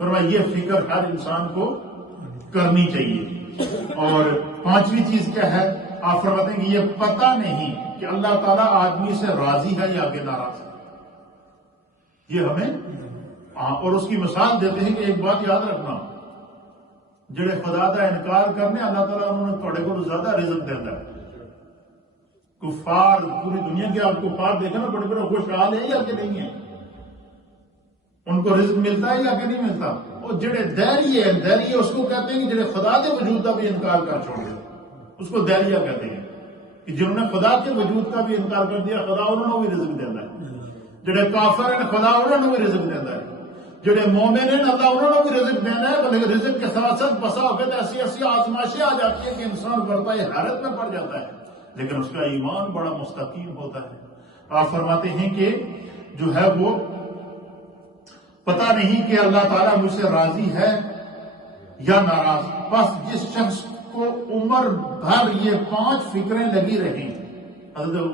فرمایا یہ فکر ہر انسان کو کرنی چاہیے۔ اور پانچویں چیز کیا ہے؟ آپ فرماتے ہیں کہ یہ پتہ نہیں کہ اللہ تعالیٰ آدمی سے راضی ہے یا کہ ناراض ہے، یہ ہمیں اور اس کی مثال دیتے ہیں کہ ایک بات یاد رکھنا، جڑے خدا کا انکار کرنے اللہ تعالیٰ انہوں نے تھوڑے کو زیادہ رزق دیتا ہے۔ کفار پوری دنیا کے آپ کفار دیکھیں نا، بڑے بڑے خوشحال ہیں یا کہ نہیں ہیں؟ ان کو رزق ملتا ہے یا کہ نہیں ملتا؟ اور جڑے دہریے اس کو کہتے ہیں کہ جڑے خدا کے وجود کا بھی انکار کر چھوڑے، اس کو دہریہ کہتے ہیں کہ جنہوں نے خدا کے وجود کا بھی انکار کر دیا، خدا انہوں نے بھی رزق دیتا ہے۔ جڑے کافر ہیں خدا انہوں نے بھی رزق دیتا ہے، جڑے مومن ہیں اللہ انہوں نے بھی رزق دینا ہے، بلکہ رزق کے ساتھ ساتھ بسا اوقات ایسی آزمائشیں آ جاتی ہیں کہ انسان برتائی حیرت میں پڑ جاتا ہے، لیکن اس کا ایمان بڑا مستقیم ہوتا ہے۔ آپ فرماتے ہیں کہ جو ہے وہ پتہ نہیں کہ اللہ تعالیٰ مجھ سے راضی ہے یا ناراض۔ بس جس شخص کو عمر بھر یہ 5 فکریں لگی رہیں، حضرت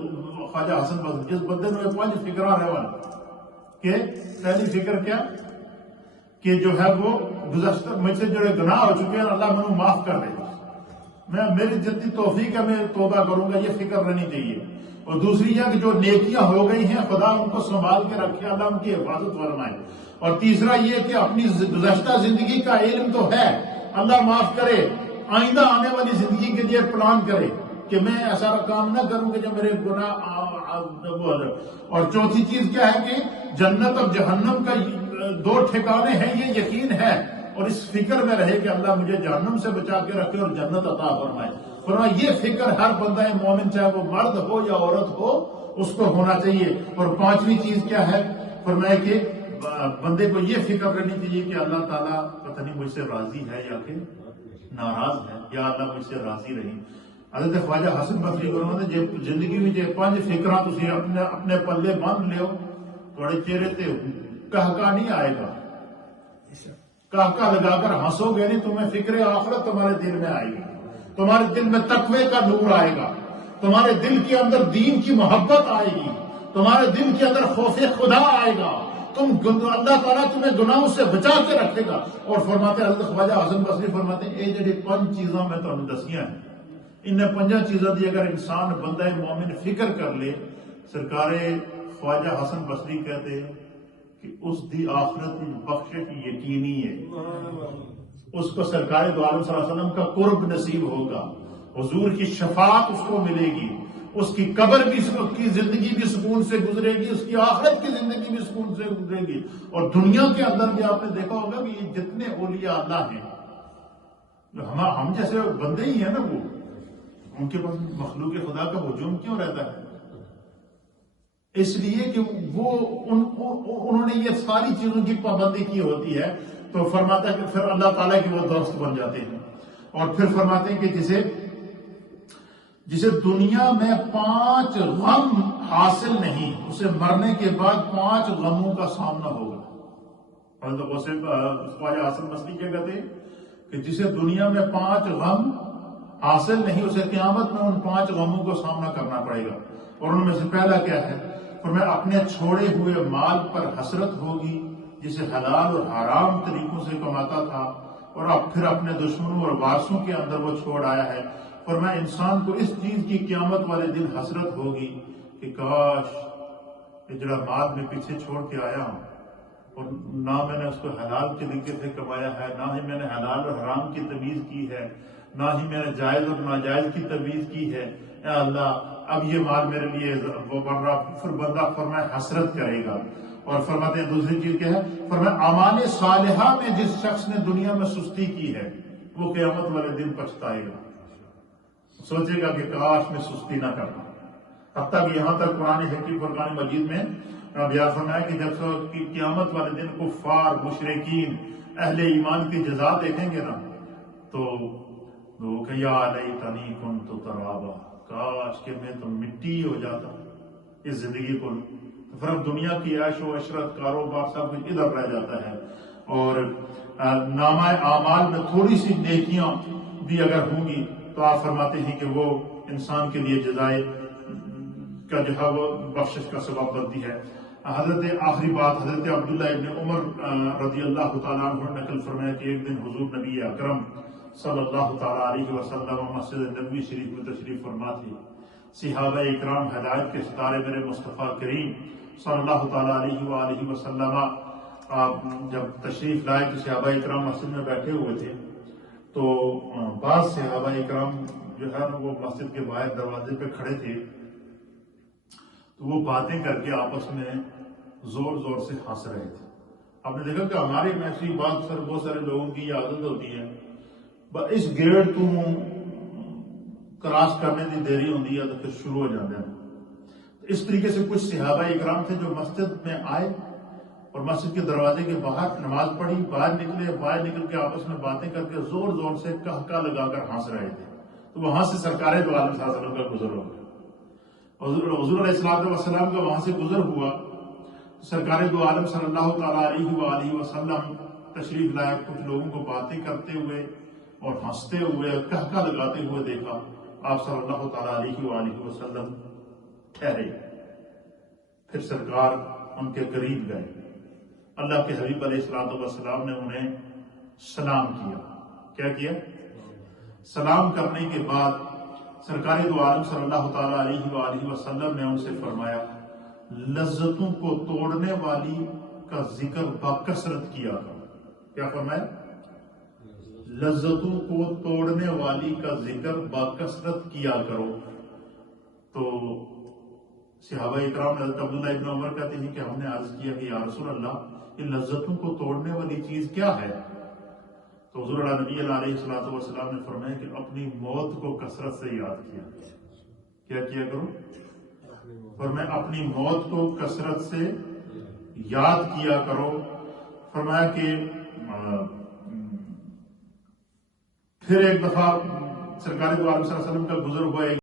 خواجہ حسن بصری جس بندے نے 5 فکراں رہے کہ پہلی فکر کیا کہ جو ہے وہ گزشتہ مجھ سے جڑے گناہ ہو چکے ہیں اللہ مجھے معاف کر دے، میری جتنی توفیق ہے میں توبہ کروں گا، یہ فکر رہنی چاہیے۔ اور دوسری ہے کہ جو نیکیاں ہو گئی ہیں خدا ان کو سنبھال کے رکھے، اللہ ان کی حفاظت فرمائے۔ اور تیسرا یہ کہ اپنی گزشتہ زندگی کا علم تو ہے، اللہ معاف کرے، آئندہ آنے والی زندگی کے لیے پلان کرے کہ میں ایسا کام نہ کروں کہ جو میرے گناہ اور چوتھی چیز کیا ہے کہ جنت اور جہنم کا 2 ٹھکانے ہیں، یہ یقین ہے اور اس فکر میں رہے کہ اللہ مجھے جہنم سے بچا کے رکھے اور جنت عطا فرمائے۔ فرمایا یہ فکر ہر بندہ مومن چاہے وہ مرد ہو یا عورت ہو اس کو ہونا چاہیے۔ اور 5ویں چیز کیا ہے؟ فرمایا کہ بندے کو یہ فکر کرنی چاہیے کہ اللہ تعالیٰ پتہ نہیں مجھ سے راضی ہے یا کہ ناراض ہے، یا اللہ مجھ سے راضی رہی۔ حضرت خواجہ حسن بصری فرماتے ہیں جے زندگی میں جے 5 فکراں تسی اپنے پلے باندھ لیو، تھوڑے چہرے تے کہکا نہیں آئے گا، کہکا لگا کر ہنسو گے نہیں، تمہیں فکر آخرت تمہارے دل میں آئے گی، تمہارے دل میں تقوی کا نور آئے گا، تمہارے دل کے اندر دین کی محبت آئے گی، تمہارے دل کے اندر خوف خدا آئے گا، اللہ تعالیٰ تمہیں گناہوں سے بچا کے رکھے گا۔ اور فرماتے حضرت خواجہ حسن بصری فرماتے ہیں اے جڑی 5 چیزاں میں تمہیں دسیاں ہیں، انہیں 5 چیزاں دی اگر انسان بندہ مومن فکر کر لے، سرکار خواجہ حسن بصری کہتے ہیں کہ اس دی آخرت بخشش یقینی ہے، اس کو سرکار دو عالم صلی اللہ علیہ وسلم کا قرب نصیب ہوگا، حضور کی شفاعت اس کو ملے گی، اس کی قبر بھی، اس کی زندگی بھی سکون سے گزرے گی، اس کی آخرت کی زندگی بھی سکون سے گزرے گی۔ اور دنیا کے اندر بھی آپ نے دیکھا ہوگا کہ یہ جتنے اولیاء اللہ ہیں، ہم جیسے بندے ہی ہیں نا، وہ ان کے پاس مخلوق خدا کا ہجوم کیوں رہتا ہے؟ اس لیے کہ وہ انہوں نے یہ ساری چیزوں کی پابندی کی ہوتی ہے، تو فرماتا ہے کہ پھر اللہ تعالیٰ کے وہ دوست بن جاتے ہیں۔ اور پھر فرماتے ہیں کہ جسے دنیا میں 5 غم حاصل نہیں، اسے مرنے کے بعد 5 غموں کا سامنا ہوگا۔ خواجہ حسن بصری کیا کہتے ہیں کہ جسے دنیا میں 5 غم حاصل نہیں، اسے قیامت میں ان 5 غموں کو سامنا کرنا پڑے گا۔ اور ان میں سے پہلا کیا ہے؟ فرمایا اپنے چھوڑے ہوئے مال پر حسرت ہوگی جسے حلال اور حرام طریقوں سے کماتا تھا، اور اب پھر اپنے دشمنوں اور وارثوں کے اندر وہ چھوڑ آیا ہے۔ فرمایا انسان کو اس چیز کی قیامت والے دن حسرت ہوگی کہ کاش یہ جڑا مال میں پیچھے چھوڑ کے آیا ہوں، اور نہ میں نے اس کو حلال کے طریقے سے کمایا ہے، نہ ہی میں نے حلال اور حرام کی تمیز کی ہے، نہ ہی میں نے جائز اور ناجائز کی تمیز کی ہے، اے اللہ اب یہ مال میرے لیے وہ بن رہا۔ پھر بندہ فرمایا حسرت کرے گا۔ اور فرماتے ہیں دوسری چیز کیا ہے؟ فرمایا اعمال صالحہ میں جس شخص نے دنیا میں سستی کی ہے وہ قیامت والے دن پچھتائے گا، سوچے گا کہ کاش میں سستی نہ کرتا۔ حتیٰ کہ یہاں تک قرآن حکیم فرقان مجید میں بیان فرمایا کہ جب قیامت والے دن کفار، مشرکین، اہل ایمان کی جزا دیکھیں گے نا تو کہ یا لیتنی کنت ترابا، کاش کہ میں تو مٹی ہو جاتا اس زندگی کو۔ پھر اب دنیا کی عیش و عشرت، کاروبار، سب کچھ ادھر رہ جاتا ہے، اور نامہ اعمال میں تھوڑی سی نیکیاں بھی اگر ہوں گی تو آپ فرماتے ہیں کہ وہ انسان کے لیے جزائے کا جو ہے وہ بخشش کا سبب بنتی ہے۔ حضرت آخری بات حضرت عبداللہ ابن عمر رضی اللہ تعالیٰ عنہ نقل فرمایا کہ ایک دن حضور نبی اکرم صلی اللہ تعالیٰ علیہ وسلم مسجد نبوی شریف میں تشریف فرما تھے. صحابہ اکرام ہدایت کے ستارے میرے مصطفیٰ کریم صلی اللہ تعالیٰ علیہ وآلہ وسلم جب تشریف لائے تو صحابہ اکرام مسجد میں بیٹھے ہوئے تھے. تو بعض صحابہ اکرام جو ہے وہ مسجد کے باہر دروازے پہ کھڑے تھے. تو وہ باتیں کر کے آپس میں زور زور سے ہنس رہے تھے. آپ نے دیکھا کہ ہمارے میں ایسی بات بہت سارے لوگوں کی یہ عادت ہوتی ہے، اس گیٹ تو کراس کرنے کی دیری ہوتی ہے تو پھر شروع ہو جاتے ہیں. اس طریقے سے کچھ صحابہ اکرام تھے جو مسجد میں آئے اور مسجد کے دروازے کے باہر نماز پڑھی، باہر نکل کے آپس میں باتیں کر کے زور زور سے کہکا لگا کر ہنس رہے تھے. تو وہاں سے سرکار دو عالم صلی اللہ علیہ وسلم کا گزر ہو گیا. حضور علیہ السلام کا وہاں سے گزر ہوا. سرکار دو عالم صلی اللہ تعالیٰ علیہ وآلہ وسلم تشریف لائے. کچھ لوگوں کو باتیں کرتے ہوئے اور ہنستے ہوئے کہکا لگاتے ہوئے دیکھا. آپ صلی اللہ تعالیٰ علیہ وآلہ وسلم ٹھہرے. پھر سرکار ان کے قریب گئے. اللہ کے حبیب علیہ السلام نے انہیں سلام کیا. کیا کیا؟ سلام کرنے کے بعد سرکار دو عالم صلی اللہ تعالیٰ علیہ وآلہ وسلم نے ان سے فرمایا لذتوں کو توڑنے والی کا ذکر بکثرت کیا کرو. کیا فرمایا؟ لذتوں کو توڑنے والی کا ذکر بکثرت کیا کرو. تو صحابہ اکرام حضرت عبداللہ ابن عمر کہتے ہیں کہ ہم نے عرض کیا کہ یا رسول اللہ یہ لذتوں کو توڑنے والی چیز کیا ہے؟ تو حضور نبی علیہ السلام نے فرمایا کہ اپنی موت کو کثرت سے یاد کیا. کیا کیا کرو؟ فرمایا اپنی موت کو کثرت سے یاد کیا کرو. فرمایا کہ پھر ایک دفعہ سرکار دو عالم صلی اللہ علیہ وسلم کا گزر ہوا.